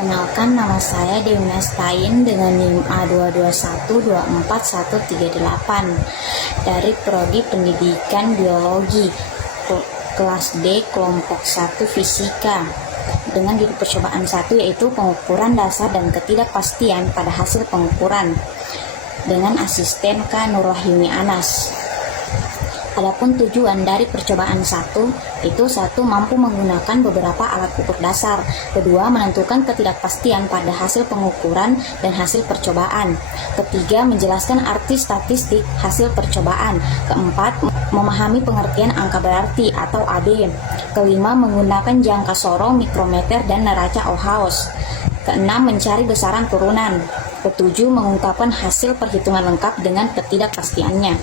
Perkenalkan, nama saya Dewi Nastain dengan NIM A22124138 dari Prodi Pendidikan Biologi kelas D kelompok 1 Fisika dengan judul percobaan 1 yaitu pengukuran dasar dan ketidakpastian pada hasil pengukuran dengan asisten K. Nurwahyuni Anas. Adapun tujuan dari percobaan 1 itu 1. Mampu menggunakan beberapa alat ukur dasar. 2. Menentukan ketidakpastian pada hasil pengukuran dan hasil percobaan. 3. Menjelaskan arti statistik hasil percobaan. 4. Memahami pengertian angka berarti atau AB. 5. Menggunakan jangka sorong, mikrometer, dan neraca Ohaus. 6. Mencari besaran turunan. 7. Mengungkapkan hasil perhitungan lengkap dengan ketidakpastiannya.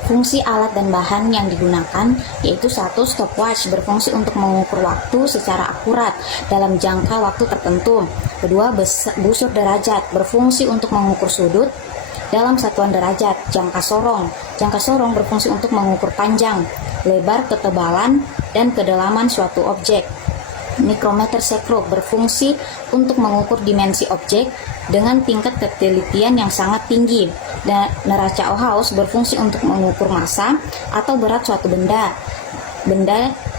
Fungsi alat dan bahan yang digunakan yaitu 1. Stopwatch berfungsi untuk mengukur waktu secara akurat dalam jangka waktu tertentu. 2. Busur derajat berfungsi untuk mengukur sudut dalam satuan derajat. Jangka sorong berfungsi untuk mengukur panjang, lebar, ketebalan, dan kedalaman suatu objek. Mikrometer sekro berfungsi untuk mengukur dimensi objek dengan tingkat ketelitian yang sangat tinggi. Dan neraca Ohaus berfungsi untuk mengukur massa atau berat suatu benda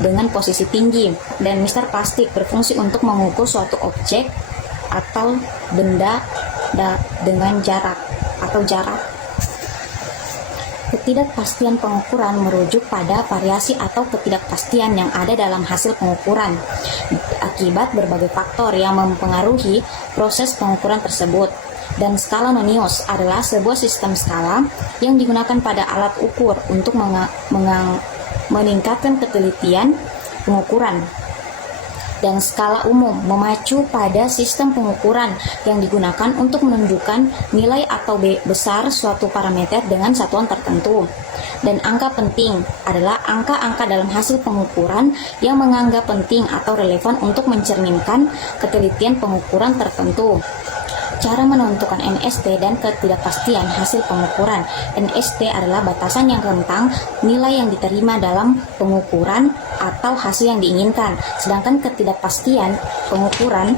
dengan posisi tinggi. Dan Mister Plastik berfungsi untuk mengukur suatu objek atau benda dengan jarak. Ketidakpastian pengukuran merujuk pada variasi atau ketidakpastian yang ada dalam hasil pengukuran akibat berbagai faktor yang mempengaruhi proses pengukuran tersebut. Dan skala Nonius adalah sebuah sistem skala yang digunakan pada alat ukur untuk meningkatkan ketelitian pengukuran. Dan skala umum memacu pada sistem pengukuran yang digunakan untuk menunjukkan nilai atau besar suatu parameter dengan satuan tertentu. Dan angka penting adalah angka-angka dalam hasil pengukuran yang menganggap penting atau relevan untuk mencerminkan ketelitian pengukuran tertentu. Cara menentukan NST dan ketidakpastian hasil pengukuran. NST adalah batasan yang rentang nilai yang diterima dalam pengukuran atau hasil yang diinginkan. Sedangkan ketidakpastian pengukuran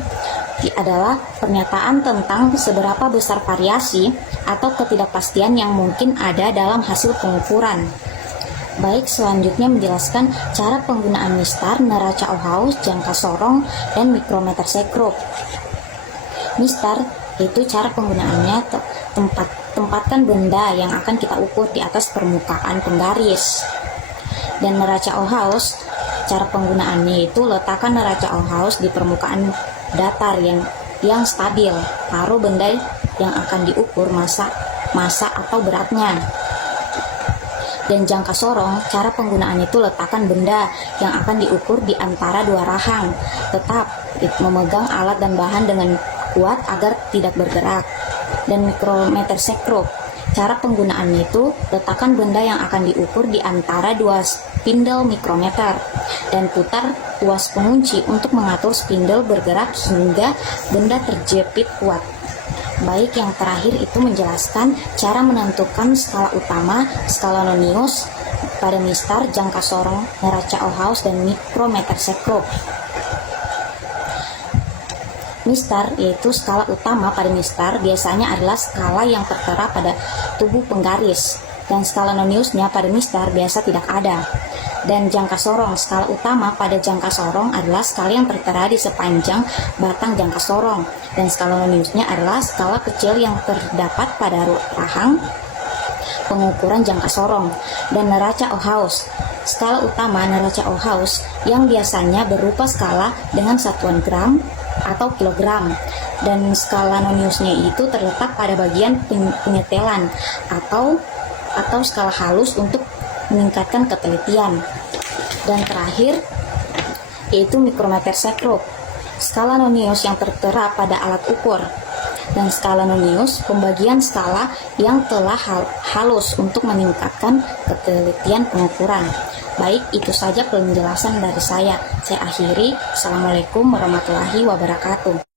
adalah pernyataan tentang seberapa besar variasi atau ketidakpastian yang mungkin ada dalam hasil pengukuran. Baik, selanjutnya menjelaskan cara penggunaan mistar, neraca Ohaus, jangka sorong, dan mikrometer sekro. Mistar itu cara penggunaannya tempatkan benda yang akan kita ukur di atas permukaan penggaris. Dan neraca Ohaus, cara penggunaannya itu letakkan neraca Ohaus di permukaan datar yang stabil. Taruh benda yang akan diukur massa atau beratnya. Dan jangka sorong, cara penggunaannya itu letakkan benda yang akan diukur di antara dua rahang. Tetap memegang alat dan bahan dengan kuat agar tidak bergerak. Dan mikrometer sekro, cara penggunaannya itu letakkan benda yang akan diukur di antara dua spindle mikrometer dan putar tuas pengunci untuk mengatur spindle bergerak hingga benda terjepit kuat. Baik, yang terakhir itu menjelaskan cara menentukan skala utama, skala Nonius pada mistar, jangka sorong, neraca Ohaus, dan mikrometer sekro. Mistar yaitu skala utama pada mistar biasanya adalah skala yang tertera pada tubuh penggaris, dan skala Noniusnya pada mistar biasa tidak ada. Dan jangka sorong, skala utama pada jangka sorong adalah skala yang tertera di sepanjang batang jangka sorong, dan skala Noniusnya adalah skala kecil yang terdapat pada rahang pengukuran jangka sorong. Dan neraca Ohaus, skala utama neraca Ohaus yang biasanya berupa skala dengan satuan gram atau kilogram, dan skala Noniusnya itu terletak pada bagian penyetelan atau skala halus untuk meningkatkan ketelitian. Dan terakhir yaitu mikrometer sekro, skala Nonius yang tertera pada alat ukur. Dan skala Nonius pembagian skala yang telah halus untuk meningkatkan ketelitian pengukuran. Baik, itu saja penjelasan dari saya. Saya akhiri. Assalamualaikum warahmatullahi wabarakatuh.